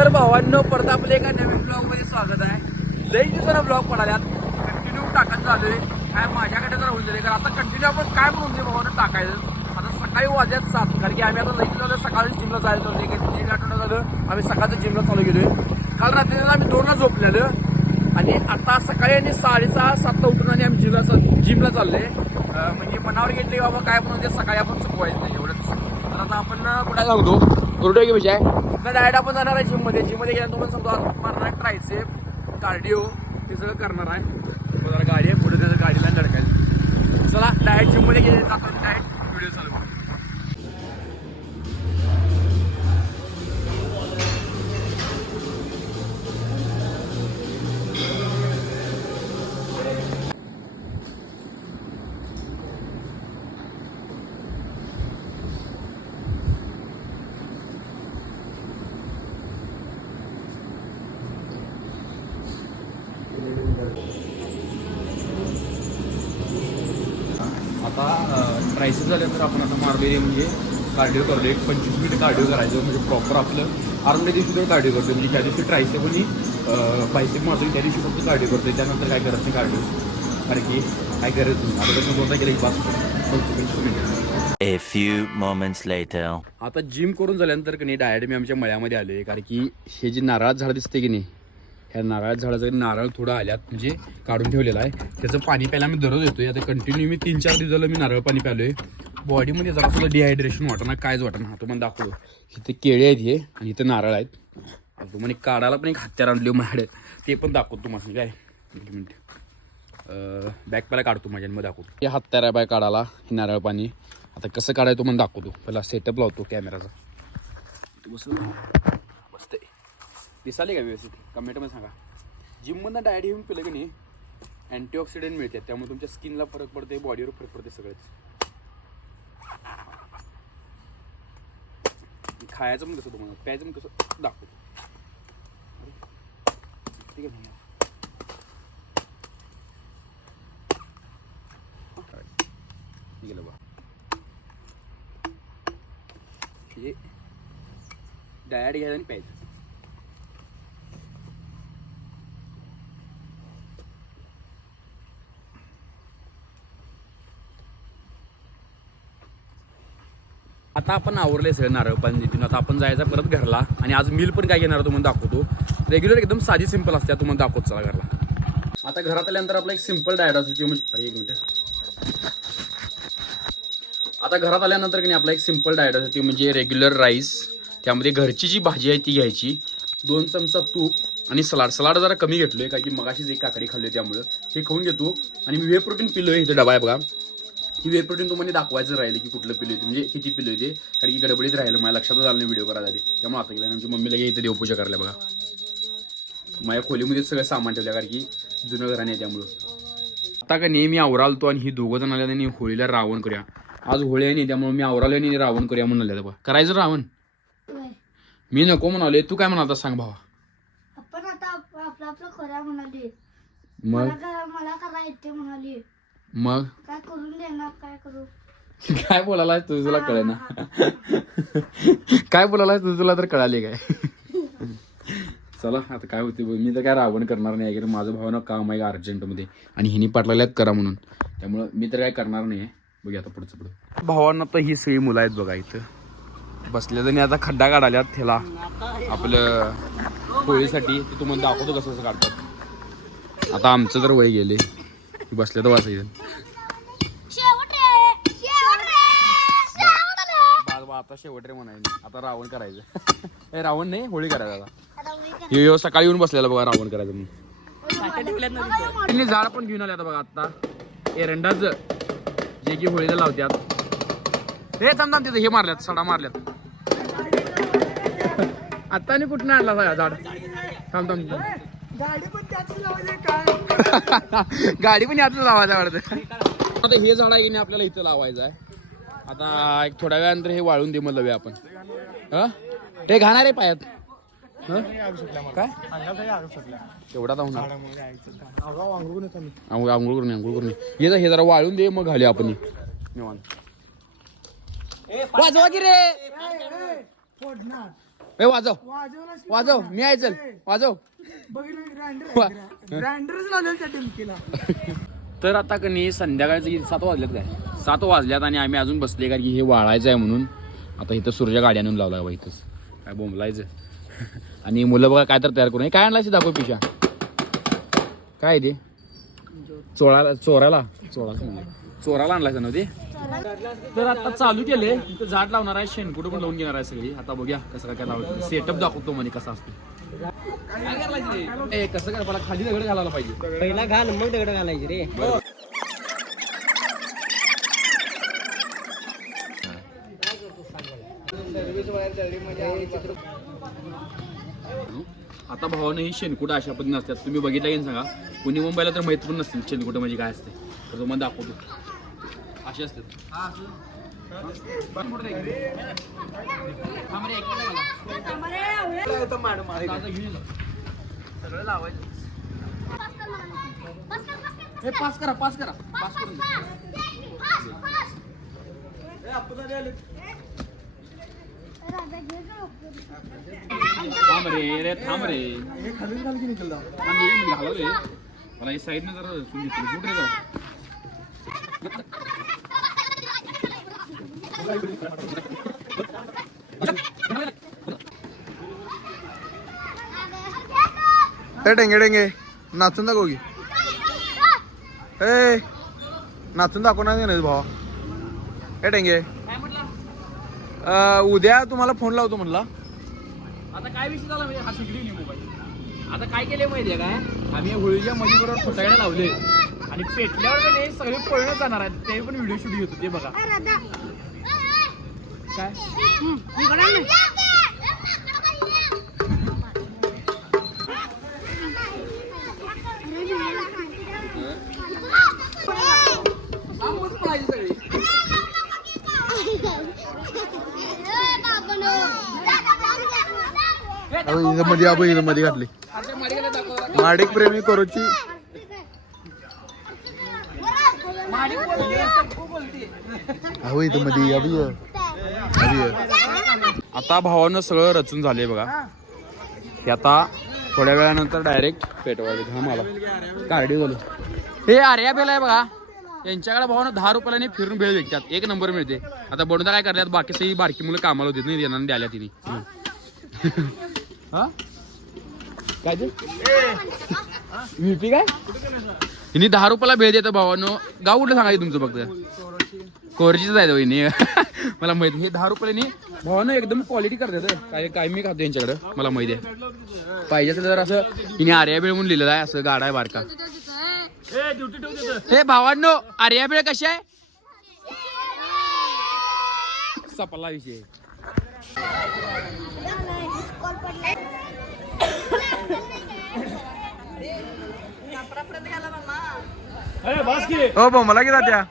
तर भावांनो परत आपले एका नवीन ब्लॉगमध्ये स्वागत आहे. लई दिवसाला ब्लॉग पडाल्यात. कंटिन्यू टाकत चालू आहे काय माझ्याकडे जर होऊन जाईल कारण आता कंटिन्यू आपण काय म्हणून दे भावानं टाकायचं? आता सकाळी वाजल्यात सात. कारण की आम्ही आता लई झालं सकाळी जिमला जायचं होतं. एक एक आठवडा झालं. आम्ही सकाळचं जिमला चालू गेलोय काल रात्री आम्ही दोनला झोपलेलं. आणि आता सकाळी आणि साडेसहा सातला उठून आणि आम्ही जिमला जिमला चाललोय. म्हणजे मनावर घेतले बाबा काय म्हणून ते सकाळी आपण चुकवायचं नाही. एवढंच. तर आता आपण कुठे सांगतो कुठे की विषय ना डायरेक्ट आपण जाणार आहे जिममध्ये जिममध्ये गेल्यानंतर तुम्हाला सांगतो आज मारणार ट्रायसेप कार्डिओ हे सगळं करणार आहे. गाडी आहे. पुढे त्याचं गाडीला धडकायला चला डायरेक्ट जिममध्ये गेले जातो आता ट्रायसेप झाल्यानंतर आपण आता मारलेली म्हणजे कार्डिओ करतो एक पंचवीस मिनिट कार्डिओ करायचं म्हणजे प्रॉपर आपलं. आर्मच्या दिवशी तर कार्डिओ करतो म्हणजे त्या दिवशी ट्रायसेप आणि बायसेप मारतो त्या दिवशी फक्त कार्डिओ करतो त्यानंतर काय करत नाही कार्डिओ कारण की काय करायचं नाही. आता कसं कोणता केलं की पाच पंचवीस minute A few moments later. आता जिम करून झाल्यानंतर की नाही डायरेक्ट मी आमच्या मळ्यामध्ये आलो आहे कारण की हे जे नारळाचं झाड दिसते की नाही ह्या नारळाच्या झाडाचं नारळ थोडं आल्यात म्हणजे काढून ठेवलेलं आहे. त्याचं पाणी प्यायला मी दररोज येतोय. आता कंटिन्यू मी तीन चार दिवस झालं मी नारळ पाणी प्यालोय. बॉडीमध्ये जरा सुद्धा डिहायड्रेशन वाटणार कायच वाटणार तुम्हाला दाखवतो. इथे केळे आहेत हे आणि इथे नारळ आहेत. तुम्हाला एक काढायला पण एक हत्यार आणली माझ्याकडे. ते पण दाखवतो तुम्हाला काय? एक मिनिट बॅक पहिला काढतो माझ्यामध्ये दाखवतो. हे हत्यार आहे बाय काढायला हे नारळ पाणी. आता कसं काढायचं तुम्हाला दाखवतो. पहिला सेटअप लावतो कॅमेराचा बसलं दिसाले का व्यवस्थित. कमेंटमध्ये सांगा. जिममधनं डायट घेऊन पिलं की नाही अँटीऑक्सिडंट मिळतात त्यामुळे तुमच्या स्किनला फरक पडते बॉडीवर फरक पडते सगळेच. खायचं पण कसं तुम्हाला? प्यायचं पण कसं? दाखवतो. ठीक आहे गेलं बा. डायट घ्यायचं आणि प्यायचं. आता आपण आवरले सगळे नारळ पाणी तिथून आता आपण जायचं परत घरला. आणि आज मिल पण काय घेणार तुम्हाला दाखवतो. रेग्युलर एकदम साधी सिंपल असते तुम्हाला दाखवत चला घरला. आता घरात आल्यानंतर आपला एक सिंपल डायट असतो म्हणजे अरे एक मिनिट. आता घरात आल्यानंतर की नाही आपला एक सिंपल डायट असतो ती म्हणजे रेग्युलर राईस त्यामध्ये घरची जी भाजी आहे ती घ्यायची. दोन चमचा तूप आणि सलाड. सलाड जरा कमी घेतलोय कारण की मगाशीच एक काकडी खाल्ली त्यामुळं. हे खाऊन घेतो. आणि मी वे प्रोटीन पिलोय इथे डबा आहे बघा. ही वे प्रोटीन तुम्हाला दाखवायचं राहिलं की कुठलं पिलोय ते म्हणजे किती पिलोय ते. कारण की गडबडीत राहिलं माझ्या लक्षातच आलं नाही व्हिडिओ करायला आधी. त्यामुळे आता गेलं आमची मम्मीला इथे देवपूजा करायला बघा. माझ्या खोलीमध्ये सगळं सामान ठेवलं कारण की जुनं आहे त्यामुळं. आता का नेहमी आवरालतो आणि ही दोघं जण आल्या होळीला रावण करूया. आज होळी आहे नाही त्यामुळे मी आवरालो आणि रावण करूया म्हणून आल्या बघा. करायचं रावण. मी नको म्हणाले तू काय म्हणालता सांग भावा. आपण आता आप- आपलं आपलं करूया म्हणाली मग? मला म्हणाली मग? काय करून देणार काय करू? काय बोलायला तुझं तुला कळे ना काय बोलायला तुझं तुला तर कळाले काय? चला आता काय होते बघ. मी तर काय रावण करणार नाही. कारण माझं भावना काम आहे अर्जंटमध्ये. आणि हिनी पाठवल्यात करा म्हणून. त्यामुळं मी तर काय करणार नाही. बघूया आता पुढचं पुढं. भावांना तर ही सगळी मुलं आहेत बघा इथं. बसल्या जणी आता खड्डा काढाल्यात त्याला आपलं होळीसाठी ते तुम्हाला दाखवतो कसं कसं काढतात. आता आमचं तर वय गेले. बसल्या तर वाचायचं आता शेवट रे म्हणायचं. आता रावण करायचं. ए रावण नाही होळी करायचं आता. यो सकाळी येऊन बसलेला बघा रावण करायचं म्हणून. त्यांनी झाड पण घेऊन आले आता बघा आता. एरंडाच जे की होळीला लावत्यात. हे थांब थांब तिथे हे मारल्यात सडा मारल्यात. आता आणि कुठनं आणला सगळा झाड? थांब थांब. गाडी पण यातच लावायचं वाटतं. आता हे झाड आहे की नाही आपल्याला इथं लावायचं आहे. आता एक थोड्या वेळानंतर हे वाळून दे मग लवे आपण. ह? हे घाणार आहे पायात. हं? काय? एवढा तर होणार. आंघोळ आंघोळ करून ये, आंघोळ करून ये. हे जरा- हे जरा वाळून दे मग घालूया आपण. हे. निवांत. वाजवा की रे? ए वाजव. वाजव. मी आहे चल वाजव तर आता कनी संध्याकाळचे सात वाजल्यात काय? सात वाजल्यात आणि आम्ही अजून बसले कारण की हे वाळायचं आहे म्हणून. आता इथं सूर्य गाडी आणून लावला बा इथंच. काय बोंबलायचं? आणि मुलं बघा काय तर तयार करून. काय आणलायची दाखव पिशा काय ते? चोळाला चोराला? चोराला म्हणलं. चोराला आणलायचं ना ते तर आता चालू केले. इथं झाड लावणार आहे शेणकुट पण लावून घेणार आहे सगळी. आता बघूया कसं काय काय लावायचं. सेटअप दाखवतो म्हणे कसा असतो? ए, कसं काय? मला खाली दगड घालायला पाहिजे. पहिला घाल मग दगड घालायची रे. आता भावानं ही शेणकुटं अशा पद्धतीने असतात. तुम्ही बघितलं की सांगा. पुणे मुंबईला तर माहीत पण नसतील शेणकुटं म्हणजे काय असते? तर तुम्हाला दाखवतो. असे असतात जा. हे पास करा पास करा पास करून. थांब रे रे थांब रे हे खालीच घाल की निघाल थांब ये, मी घालवलंय. मला या साईडनं जरा सून घेतली. कुठे रे जाऊ? ए डेंगे डेंगे. नाचून दाखव की. ए नाचून दाखवणार नाही भावा. ए डेंगे. उद्या तुम्हाला फोन लावतो म्हणला. आता काय विषय झाला म्हणजे हा मोबाईल. आता काय केलंय माहितीये काय आम्ही होळीच्या मध्ये बरोबर फटाकडे लावले. आणि पेटल्यावर का नाही सगळे पळणं जाणार आहेत. ते पण व्हिडिओ शूट होतो ते बघा. काय? मध्ये आपण मध्ये घातली. माडिक प्रेमी करोची. अहो इथं मध्ये. अभी. आता भावानं सगळं रचून झालंय बघा. हे आता थोड्या वेळानंतर डायरेक्ट पेटवायचं. घाम आला कार्डी झालं हे आर्या बेल आहे बघा. यांच्याकडे भावानं दहा रुपयाने फिरून भेळ विकतात. एक नंबर मिळते. आता बनवता काय करतात? बाकी सगळी बारकी मुलं कामाला होती नाही येणार द्यायला तिने. हा? काय ते? व्हीपी काय? हिने दहा रुपयाला भेळ देतं भावानो गाव कुठलं सांगायचं तुमचं फक्त कोरचीच आहे वहिनी मला माहिती हे दहा रुपयाने भावानं एकदम क्वालिटी करतात काय काय मी खातो यांच्याकडे मला माहिती आहे पाहिजे असेल तर असं हिने आर्या बेळ म्हणून लिहिलेलं आहे असं गाडा आहे बारका हे भावांनो आर्या बेळ कशी आहे सपला विषय हो भाऊ मला की जात्या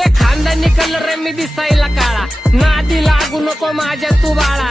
ए खानदानी कलर मी दिसायला काळा. नादी लागू नको माझ्या तू बाळा.